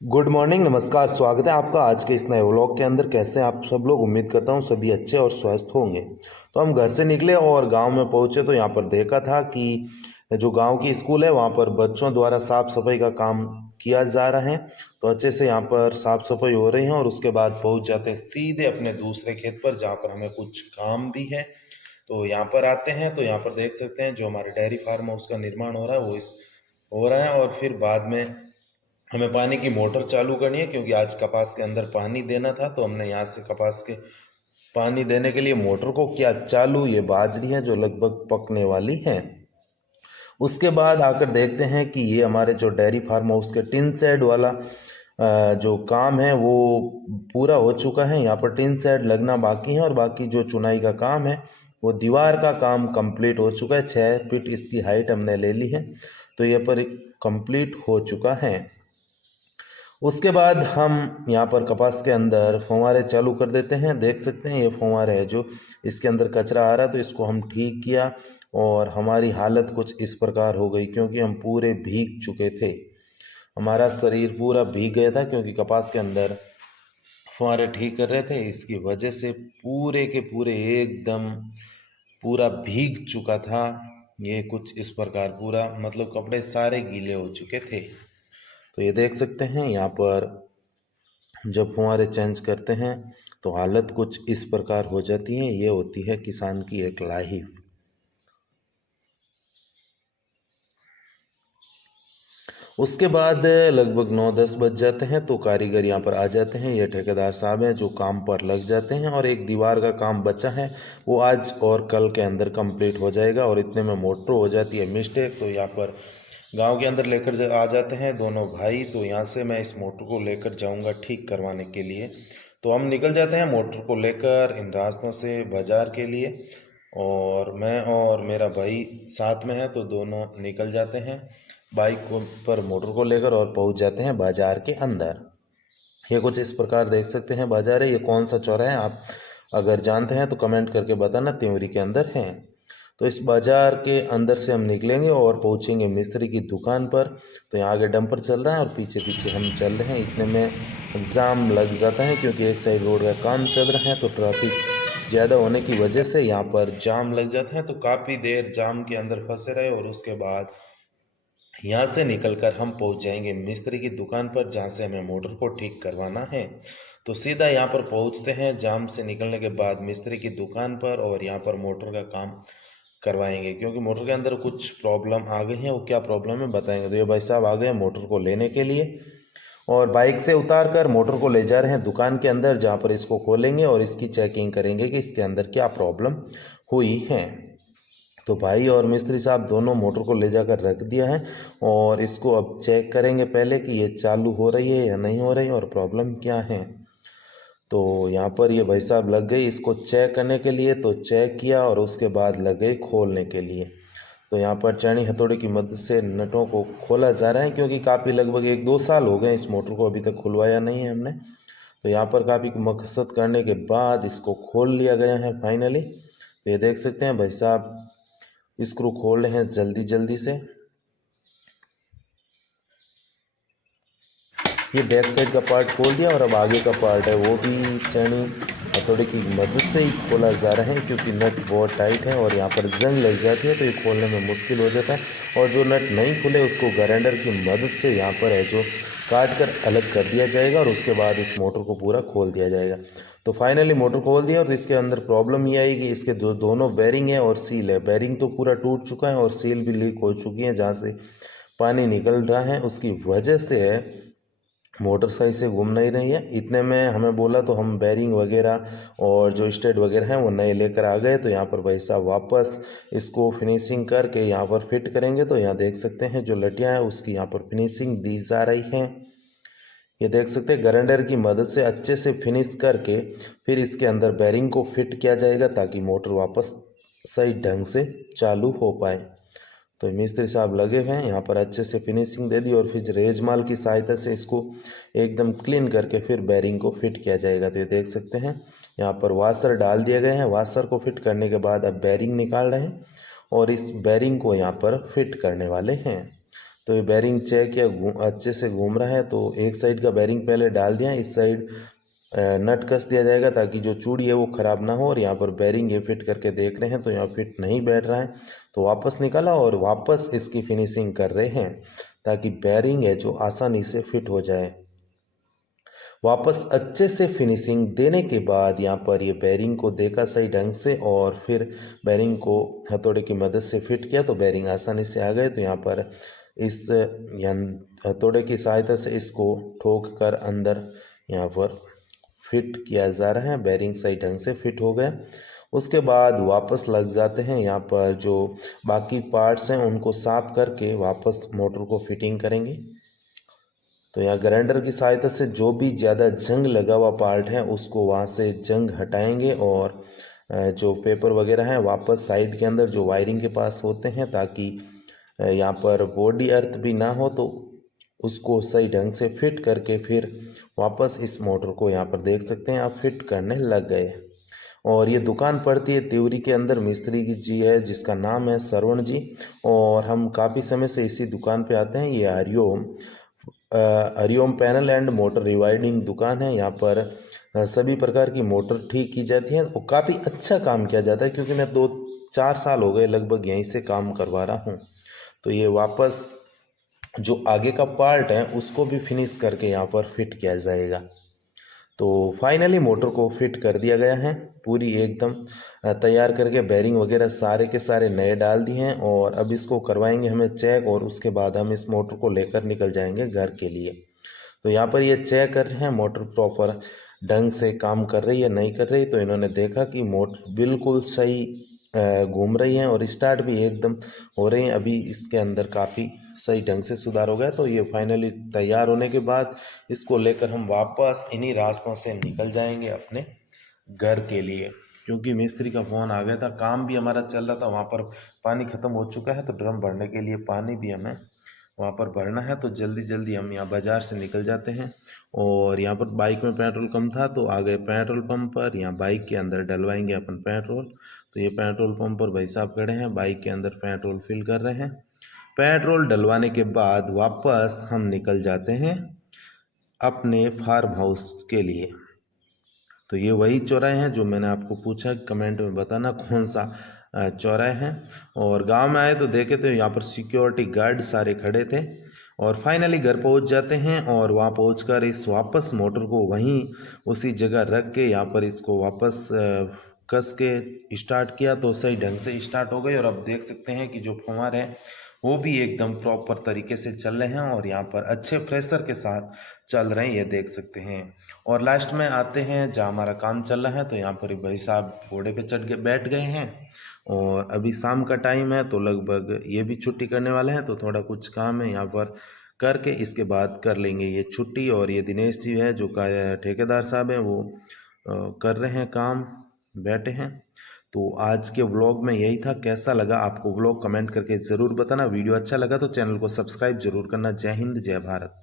Good morning, नमस्कार। स्वागत है आपका आज के इस नए व्लॉग के अंदर। कैसे हैं आप सब लोग? उम्मीद करता हूँ सभी अच्छे और स्वस्थ होंगे। तो हम घर से निकले और गांव में पहुंचे तो यहाँ पर देखा था कि जो गांव की स्कूल है वहाँ पर बच्चों द्वारा साफ सफाई का काम किया जा रहा है। तो अच्छे से यहाँ पर साफ सफाई हो रही है और उसके बाद पहुँच जाते हैं सीधे अपने दूसरे खेत पर जहाँ पर हमें कुछ काम भी है। तो यहाँ पर आते हैं तो यहाँ पर देख सकते हैं जो हमारे डेयरी फार्म है उसका निर्माण हो रहा है, वो इस हो रहा है। और फिर बाद में हमें पानी की मोटर चालू करनी है क्योंकि आज कपास के अंदर पानी देना था। तो हमने यहाँ से कपास के पानी देने के लिए मोटर को किया चालू। ये बाजरी है जो लगभग पकने वाली है। उसके बाद आकर देखते हैं कि ये हमारे जो डेयरी फार्म हाउस के टिन शेड वाला जो काम है वो पूरा हो चुका है। यहाँ पर टिन शेड लगना बाकी है और बाकी जो चुनाई का काम है वो दीवार का काम कंप्लीट हो चुका है। 6 फीट इसकी हाइट हमने ले ली है, तो ये पर कंप्लीट हो चुका है। उसके बाद हम यहाँ पर कपास के अंदर फव्वारे चालू कर देते हैं। देख सकते हैं ये फव्वारे है जो इसके अंदर कचरा आ रहा है, तो इसको हम ठीक किया और हमारी हालत कुछ इस प्रकार हो गई क्योंकि हम पूरे भीग चुके थे। हमारा शरीर पूरा भीग गया था क्योंकि कपास के अंदर फव्वारे ठीक कर रहे थे। इसकी वजह से पूरे के पूरे एकदम पूरा भीग चुका था। ये कुछ इस प्रकार पूरा मतलब कपड़े सारे गीले हो चुके थे। तो ये देख सकते हैं यहाँ पर जब फुहारे चेंज करते हैं तो हालत कुछ इस प्रकार हो जाती है। ये होती है किसान की एक लाइफ। उसके बाद लगभग 9-10 बज जाते हैं तो कारीगर यहाँ पर आ जाते हैं। ये ठेकेदार साहब हैं जो काम पर लग जाते हैं और एक दीवार का काम बचा है वो आज और कल के अंदर कंप्लीट हो जाएगा। और इतने में मोटर हो जाती है मिस्टेक, तो यहाँ पर गांव के अंदर लेकर आ जाते हैं दोनों भाई। तो यहाँ से मैं इस मोटर को लेकर जाऊँगा ठीक करवाने के लिए। तो हम निकल जाते हैं मोटर को लेकर इन रास्तों से बाज़ार के लिए। और मैं और मेरा भाई साथ में है तो दोनों निकल जाते हैं बाइक को पर मोटर को लेकर और पहुंच जाते हैं बाजार के अंदर। ये कुछ इस प्रकार देख सकते हैं बाजार है। ये कौन सा चौराहा है, आप अगर जानते हैं तो कमेंट करके बताना। त्योरी के अंदर है। तो इस बाजार के अंदर से हम निकलेंगे और पहुंचेंगे मिस्त्री की दुकान पर। तो यहाँ आगे डंपर चल रहा है और पीछे पीछे हम चल रहे हैं। इतने में जाम लग जाता है क्योंकि एक साइड रोड का काम चल रहा है तो ट्रैफिक ज़्यादा होने की वजह से यहाँ पर जाम लग जाता है। तो काफ़ी देर जाम के अंदर फंसे रहे और उसके बाद यहाँ से निकलकर हम पहुँच जाएंगे मिस्त्री की दुकान पर जहाँ से हमें मोटर को ठीक करवाना है। तो सीधा यहाँ पर पहुँचते हैं जाम से निकलने के बाद मिस्त्री की दुकान पर और यहाँ पर मोटर का काम करवाएंगे क्योंकि मोटर के अंदर कुछ प्रॉब्लम आ गई है। वो क्या प्रॉब्लम है बताएंगे। तो ये भाई साहब आ गए हैं मोटर को लेने के लिए और बाइक से उतार कर मोटर को ले जा रहे हैं दुकान के अंदर जहाँ पर इसको खोलेंगे और इसकी चेकिंग करेंगे कि इसके अंदर क्या प्रॉब्लम हुई है। तो भाई और मिस्त्री साहब दोनों मोटर को ले जाकर रख दिया है और इसको अब चेक करेंगे पहले कि ये चालू हो रही है या नहीं हो रही और प्रॉब्लम क्या है। तो यहाँ पर ये भाई साहब लग गई इसको चेक करने के लिए। तो चेक किया और उसके बाद लग गई खोलने के लिए। तो यहाँ पर चैनी हथौड़े की मदद से नटों को खोला जा रहा है क्योंकि काफ़ी लगभग 1-2 साल हो गए इस मोटर को अभी तक खुलवाया नहीं है हमने। तो यहाँ पर काफ़ी मकसद करने के बाद इसको खोल लिया गया है फाइनली। तो ये देख सकते हैं भाई साहब स्क्रू खोल रहे हैं जल्दी जल्दी से। ये बैक साइड का पार्ट खोल दिया और अब आगे का पार्ट है वो भी चैनी हथौड़े की मदद से ही खोला जा रहा है क्योंकि नट बहुत टाइट है और यहाँ पर जंग लग जाती है तो ये खोलने में मुश्किल हो जाता है। और जो नट नहीं खुले उसको ग्राइंडर की मदद से यहाँ पर है जो काट कर अलग कर दिया जाएगा और उसके बाद इस मोटर को पूरा खोल दिया जाएगा। तो फाइनली मोटर खोल दिया और इसके अंदर प्रॉब्लम ये आई कि इसके दोनों बेरिंग है और सील है। बेरिंग तो पूरा टूट चुका है और सील भी लीक हो चुकी है जहाँ से पानी निकल रहा है उसकी वजह से है मोटर सही से घूम नहीं रही है। इतने में हमें बोला तो हम बेरिंग वगैरह और जो स्टेट वगैरह हैं वो नए लेकर आ गए। तो यहाँ पर भाई साहब वापस इसको फिनिशिंग करके यहाँ पर फिट करेंगे। तो यहाँ देख सकते हैं जो लटियाँ हैं उसकी यहाँ पर फिनिशिंग दी जा रही है। ये देख सकते हैं ग्राइंडर की मदद से अच्छे से फिनिश करके फिर इसके अंदर बेरिंग को फिट किया जाएगा ताकि मोटर वापस सही ढंग से चालू हो पाए। तो मिस्त्री साहब लगे हुए हैं यहाँ पर अच्छे से फिनिशिंग दे दी और फिर रेजमाल की सहायता से इसको एकदम क्लीन करके फिर बेरिंग को फिट किया जाएगा। तो ये देख सकते हैं यहाँ पर वाशर डाल दिए गए हैं। वाशर को फिट करने के बाद अब बेरिंग निकाल रहे हैं और इस बेरिंग को यहाँ पर फिट करने वाले हैं। तो ये बैरिंग चेक या अच्छे से घूम रहा है। तो एक साइड का बैरिंग पहले डाल दिया, इस साइड नट कस दिया जाएगा ताकि जो चूड़ी है वो ख़राब ना हो। और यहाँ पर बैरिंग ये फिट करके देख रहे हैं तो यहाँ फिट नहीं बैठ रहा है, तो वापस निकाला और वापस इसकी फिनिशिंग कर रहे हैं ताकि बैरिंग है जो आसानी से फिट हो जाए। वापस अच्छे से फिनिशिंग देने के बाद यहाँ पर ये बैरिंग को देखा सही ढंग से और फिर बैरिंग को हथौड़े की मदद से फिट किया तो बैरिंग आसानी से आ गए। तो यहाँ पर इस हथौड़े की सहायता से इसको ठोक कर अंदर यहाँ पर फिट किया जा रहा है। बैरिंग सही ढंग से फिट हो गया। उसके बाद वापस लग जाते हैं, यहाँ पर जो बाकी पार्ट्स हैं उनको साफ करके वापस मोटर को फिटिंग करेंगे। तो यहाँ ग्राइंडर की सहायता से जो भी ज़्यादा जंग लगा हुआ पार्ट है उसको वहाँ से जंग हटाएंगे और जो पेपर वगैरह हैं वापस साइड के अंदर जो वायरिंग के पास होते हैं ताकि यहाँ पर बॉडी अर्थ भी ना हो, तो उसको सही ढंग से फिट करके फिर वापस इस मोटर को यहाँ पर देख सकते हैं आप फिट करने लग गए। और ये दुकान पड़ती है त्यूरी के अंदर, मिस्त्री की जी है जिसका नाम है श्रवण जी, और हम काफ़ी समय से इसी दुकान पे आते हैं। ये हरिओम पैनल एंड मोटर रिवाइडिंग दुकान है। यहाँ पर सभी प्रकार की मोटर ठीक की जाती है और काफ़ी अच्छा काम किया जाता है, क्योंकि मैं 2-4 साल हो गए लगभग यहीं से काम करवा रहा हूँ। तो ये वापस जो आगे का पार्ट है उसको भी फिनिश करके यहाँ पर फिट किया जाएगा। तो फाइनली मोटर को फिट कर दिया गया है, पूरी एकदम तैयार करके बैरिंग वगैरह सारे के सारे नए डाल दिए हैं। और अब इसको करवाएंगे हमें चेक और उसके बाद हम इस मोटर को लेकर निकल जाएंगे घर के लिए। तो यहाँ पर ये चेक कर रहे हैं मोटर प्रॉपर ढंग से काम कर रही है नहीं कर रही। तो इन्होंने देखा कि मोटर बिल्कुल सही घूम रही है और स्टार्ट भी एकदम हो रही है। अभी इसके अंदर काफ़ी सही ढंग से सुधार हो गया। तो ये फाइनली तैयार होने के बाद इसको लेकर हम वापस इन्हीं रास्तों से निकल जाएंगे अपने घर के लिए, क्योंकि मिस्त्री का फ़ोन आ गया था, काम भी हमारा चल रहा था, वहाँ पर पानी ख़त्म हो चुका है। तो ड्रम भरने के लिए पानी भी हमें वहाँ पर भरना है। तो जल्दी जल्दी हम यहाँ बाज़ार से निकल जाते हैं। और यहाँ पर बाइक में पेट्रोल कम था तो आ गए पेट्रोल पंप पर, यहाँ बाइक के अंदर डलवाएंगे अपन पेट्रोल। तो ये पेट्रोल पंप पर भाई साहब खड़े हैं, बाइक के अंदर पेट्रोल फिल कर रहे हैं। पेट्रोल डलवाने के बाद वापस हम निकल जाते हैं अपने फार्म हाउस के लिए। तो ये वही चौराहे हैं जो मैंने आपको पूछा, कमेंट में बताना कौन सा चौराहे हैं। और गांव में आए तो देखे तो यहाँ पर सिक्योरिटी गार्ड सारे खड़े थे। और फाइनली घर पहुँच जाते हैं और वहाँ पहुँचकर इस वापस मोटर को वहीं उसी जगह रख के यहाँ पर इसको वापस कस के स्टार्ट किया तो सही ढंग से स्टार्ट हो गई। और अब देख सकते हैं कि जो फुहार है वो भी एकदम प्रॉपर तरीके से चल रहे हैं और यहाँ पर अच्छे प्रेशर के साथ चल रहे हैं, ये देख सकते हैं। और लास्ट में आते हैं जहाँ हमारा काम चल रहा है, तो यहाँ पर भाई साहब घोड़े पे चढ़ के बैठ गए हैं। और अभी शाम का टाइम है तो लगभग ये भी छुट्टी करने वाले हैं, तो थोड़ा कुछ काम है यहाँ पर करके इसके बाद कर लेंगे ये छुट्टी। और ये दिनेश जी है जो का ठेकेदार साहब हैं, वो कर रहे हैं काम, बैठे हैं। तो आज के व्लॉग में यही था, कैसा लगा आपको व्लॉग कमेंट करके ज़रूर बताना। वीडियो अच्छा लगा तो चैनल को सब्सक्राइब जरूर करना। जय हिंद, जय भारत।